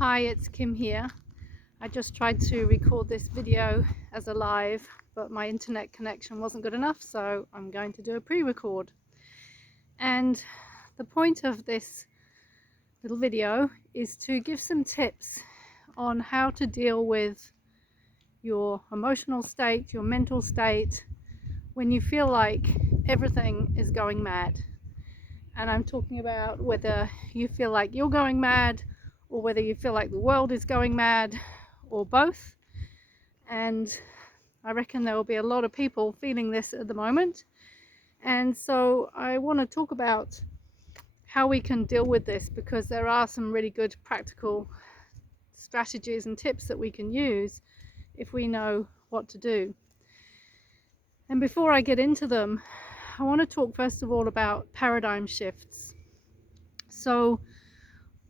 Hi, it's Kim here. I just tried to record this video as a live, but my internet connection wasn't good enough, so I'm going to do a pre-record. And the point of this little video is to give some tips on how to deal with your emotional state, your mental state, when you feel like everything is going mad. And I'm talking about whether you feel like you're going mad, or whether you feel like the world is going mad, or both. And I reckon there will be a lot of people feeling this at the moment. And so I want to talk about how we can deal with this, because there are some really good practical strategies and tips that we can use if we know what to do. And before I get into them, I want to talk first of all about paradigm shifts. So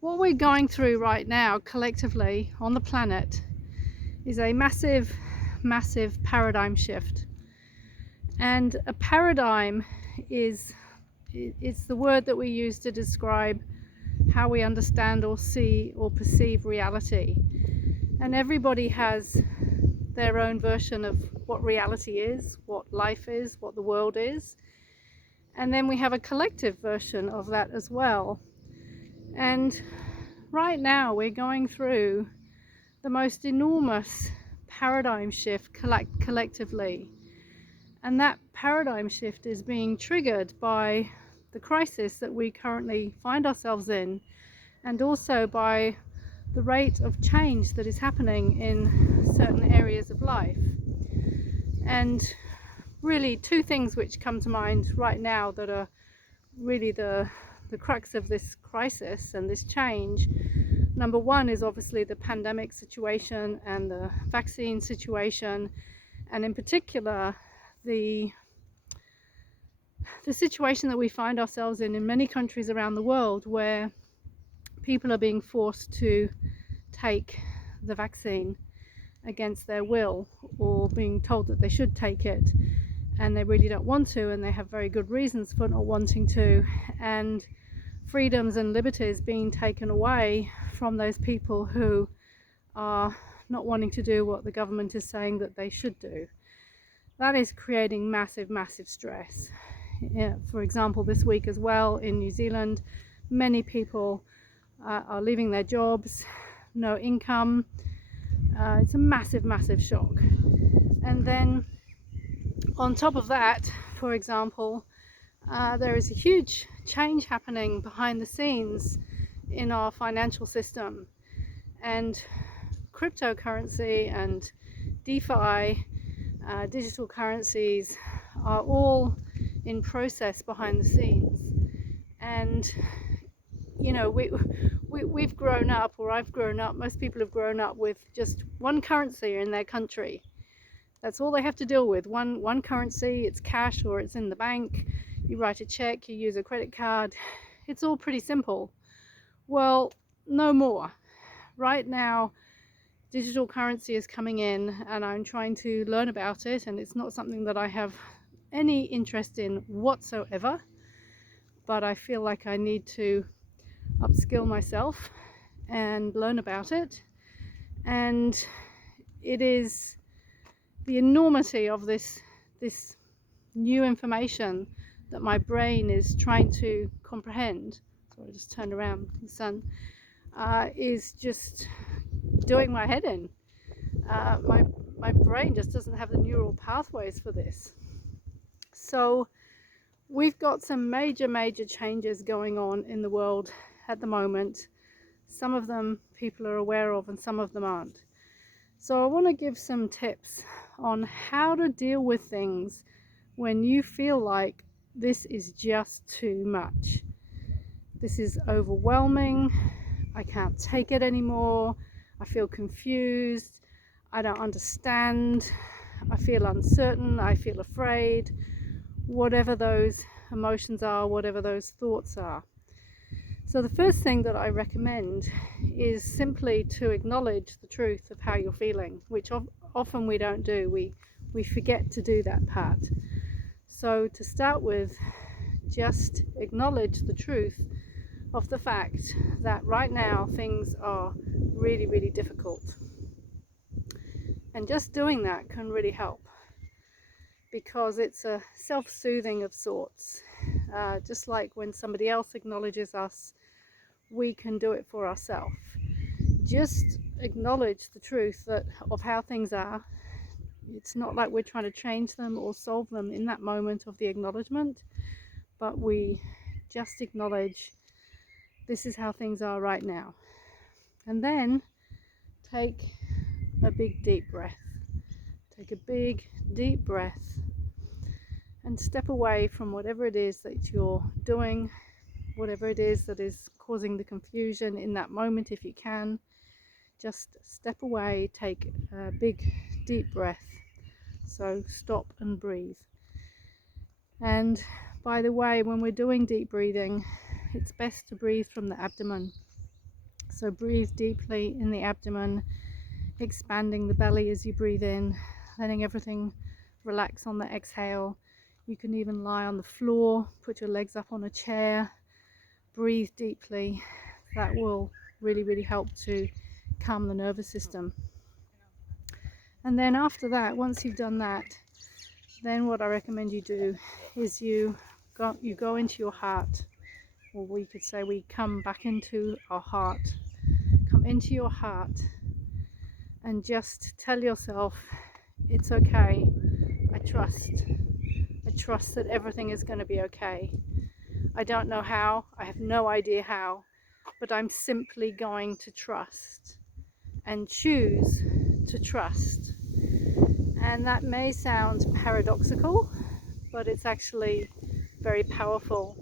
what we're going through right now collectively on the planet is a massive paradigm shift. And a paradigm it's the word that we use to describe how we understand or see or perceive reality. And everybody has their own version of what reality is, what life is, what the world is. And then we have a collective version of that as well. And right now we're going through the most enormous paradigm shift collectively. And that paradigm shift is being triggered by the crisis that we currently find ourselves in, and also by the rate of change that is happening in certain areas of life. And really two things which come to mind right now that are really the crux of this crisis and this change. Number one is obviously the pandemic situation and the vaccine situation, and in particular the situation that we find ourselves in many countries around the world, where people are being forced to take the vaccine against their will, or being told that they should take it and they really don't want to, and they have very good reasons for not wanting to, and freedoms and liberties being taken away from those people who are not wanting to do what the government is saying that they should do. That is creating massive stress. For example, this week as well in New Zealand, many people are leaving their jobs, no income. It's a massive shock. And then on top of that, for example, there is a huge change happening behind the scenes in our financial system, and cryptocurrency and DeFi, digital currencies, are all in process behind the scenes. And you know, we've grown up, or I've grown up, most people have grown up with just one currency in their country. That's all they have to deal with, one currency. It's cash, or it's in the bank. You write a check, you use a credit card. It's all pretty simple. Well, no more. Right now, digital currency is coming in, and I'm trying to learn about it, and it's not something that I have any interest in whatsoever, but I feel like I need to upskill myself and learn about it. And it is the enormity of this new information that my brain is trying to comprehend. So I just turned around, the sun is just doing my head in. My brain just doesn't have the neural pathways for this. So we've got some major changes going on in the world at the moment. Some of them people are aware of, and some of them aren't. So I want to give some tips on how to deal with things when you feel like this is just too much. This is overwhelming. I can't take it anymore. I feel confused. I don't understand. I feel uncertain. I feel afraid. Whatever those emotions are, whatever those thoughts are. So the first thing that I recommend is simply to acknowledge the truth of how you're feeling, which often we don't do. We forget to do that part. So to start with, just acknowledge the truth of the fact that right now things are really, really difficult. And just doing that can really help, because it's a self-soothing of sorts. Just like when somebody else acknowledges us, we can do it for ourselves. Just acknowledge the truth of how things are. It's not like we're trying to change them or solve them in that moment of the acknowledgement, but we just acknowledge this is how things are right now. And then take a big deep breath. Take a big deep breath and step away from whatever it is that you're doing, whatever it is that is causing the confusion in that moment. If you can, just step away, take a big deep breath. So stop and breathe. And by the way, when we're doing deep breathing, it's best to breathe from the abdomen. So breathe deeply in the abdomen, expanding the belly as you breathe in, letting everything relax on the exhale. You can even lie on the floor, put your legs up on a chair, breathe deeply. That will really, really help to calm the nervous system. And then after that, once you've done that, then what I recommend you do is you go into your heart, or we could say we come back into our heart. Come into your heart and just tell yourself, it's okay. I trust that everything is going to be okay. I don't know how, I have no idea how, but I'm simply going to trust and choose to trust. And that may sound paradoxical, but it's actually very powerful.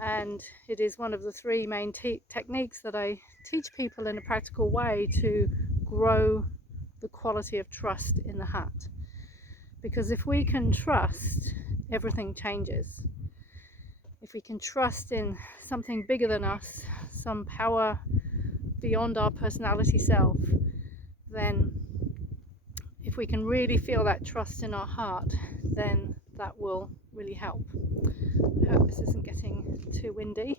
And it is one of the three main techniques that I teach people in a practical way to grow the quality of trust in the heart. Because if we can trust, everything changes. If we can trust in something bigger than us, some power beyond our personality self, then if we can really feel that trust in our heart, then that will really help. I hope this isn't getting too windy.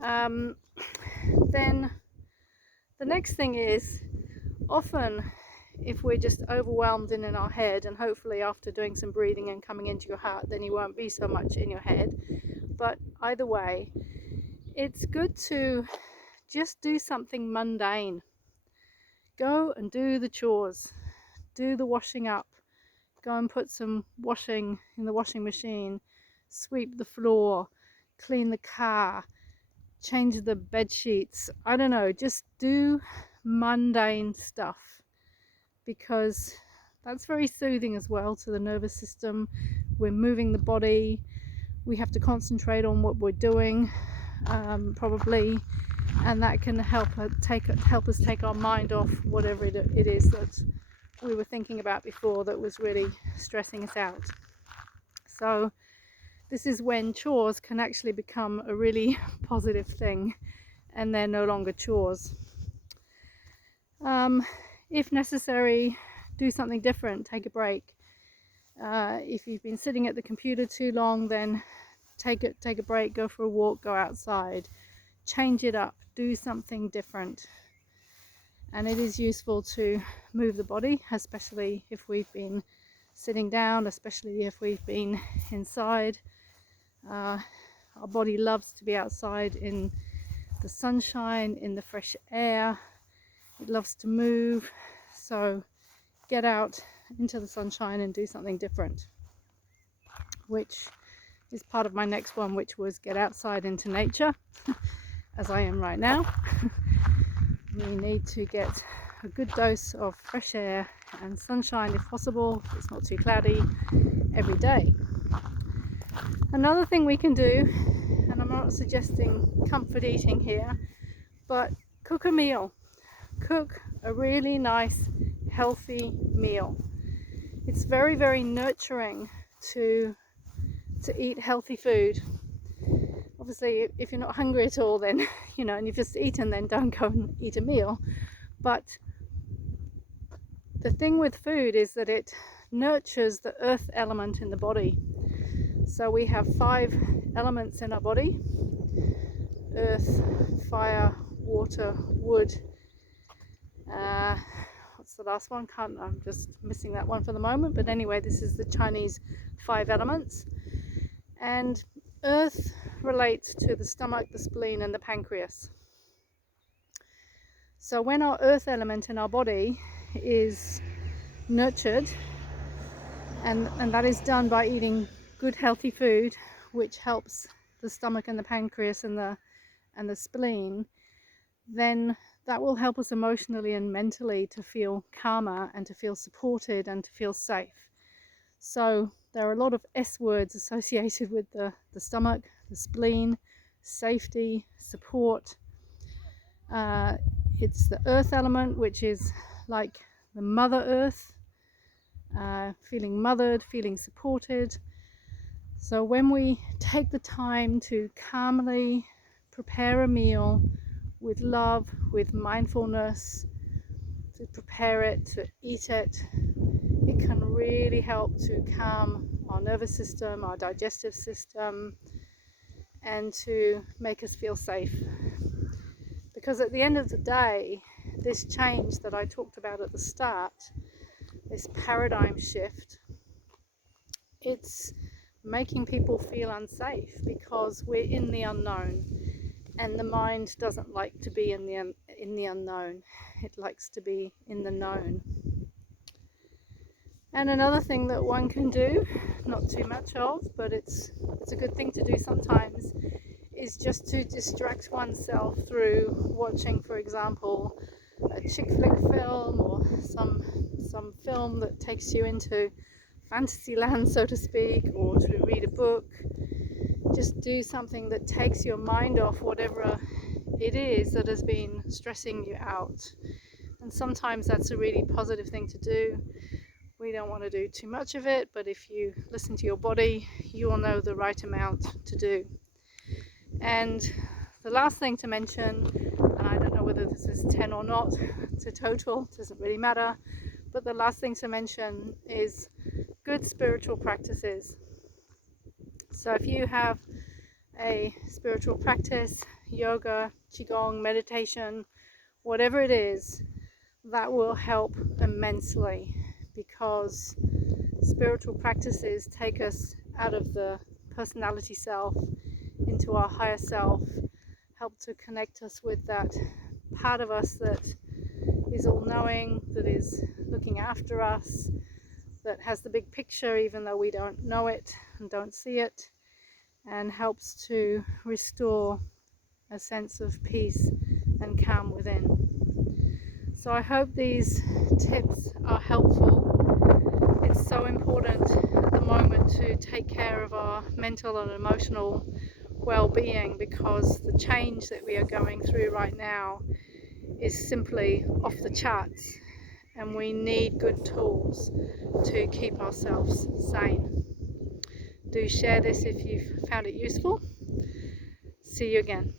Then the next thing is, often if we're just overwhelmed in our head, and hopefully after doing some breathing and coming into your heart, then you won't be so much in your head. But either way, it's good to just do something mundane. Go and do the chores, do the washing up, go and put some washing in the washing machine, sweep the floor, clean the car, change the bed sheets. I don't know, just do mundane stuff, because that's very soothing as well to the nervous system. We're moving the body, we have to concentrate on what we're doing, probably, and that can help us take our mind off whatever it is that we were thinking about before that was really stressing us out. So this is when chores can actually become a really positive thing, and they're no longer chores. If necessary, do something different, take a break. If you've been sitting at the computer too long, then take a break, go for a walk, go outside, change it up, do something different. And it is useful to move the body, especially if we've been sitting down, especially if we've been inside. Our body loves to be outside in the sunshine, in the fresh air. It loves to move, so get out into the sunshine and do something different, which is part of my next one, which was get outside into nature, as I am right now. We need to get a good dose of fresh air and sunshine if possible, if it's not too cloudy, every day. Another thing we can do, and I'm not suggesting comfort eating here, but cook a meal. Cook a really nice, healthy meal. It's very, very nurturing to eat healthy food. Obviously, if you're not hungry at all, then, and you've just eaten, then don't go and eat a meal. But the thing with food is that it nurtures the earth element in the body. So we have 5 elements in our body: earth, fire, water, wood. What's the last one? I'm just missing that one for the moment. But anyway, this is the Chinese 5 elements. And earth relates to the stomach, the spleen, and the pancreas. So when our earth element in our body is nurtured, and that is done by eating good healthy food, which helps the stomach and the pancreas and the spleen, then that will help us emotionally and mentally to feel calmer and to feel supported and to feel safe. So there are a lot of S words associated with the stomach, the spleen: safety, support. It's the earth element, which is like the Mother Earth, feeling mothered, feeling supported. So when we take the time to calmly prepare a meal with love, with mindfulness, to prepare it, to eat it, it can really help to calm our nervous system, our digestive system, and to make us feel safe. Because at the end of the day, this change that I talked about at the start, this paradigm shift, it's making people feel unsafe because we're in the unknown, and the mind doesn't like to be in the unknown. It likes to be in the known. And another thing that one can do, not too much of, but it's a good thing to do sometimes, is just to distract oneself through watching, for example, a chick flick film or some film that takes you into fantasy land, so to speak, or to read a book. Just do something that takes your mind off whatever it is that has been stressing you out. And sometimes that's a really positive thing to do. We don't want to do too much of it, but if you listen to your body, you will know the right amount to do. And the last thing to mention, and I don't know whether this is 10 or not, it's a total, it doesn't really matter, but the last thing to mention is good spiritual practices. So if you have a spiritual practice, yoga, qigong, meditation, whatever it is, that will help immensely, because spiritual practices take us out of the personality self into our higher self, help to connect us with that part of us that is all-knowing, that is looking after us, that has the big picture even though we don't know it and don't see it, and helps to restore a sense of peace and calm within. So I hope these tips are helpful. It's so important at the moment to take care of our mental and emotional well-being, because the change that we are going through right now is simply off the charts, and we need good tools to keep ourselves sane. Do share this if you've found it useful. See you again.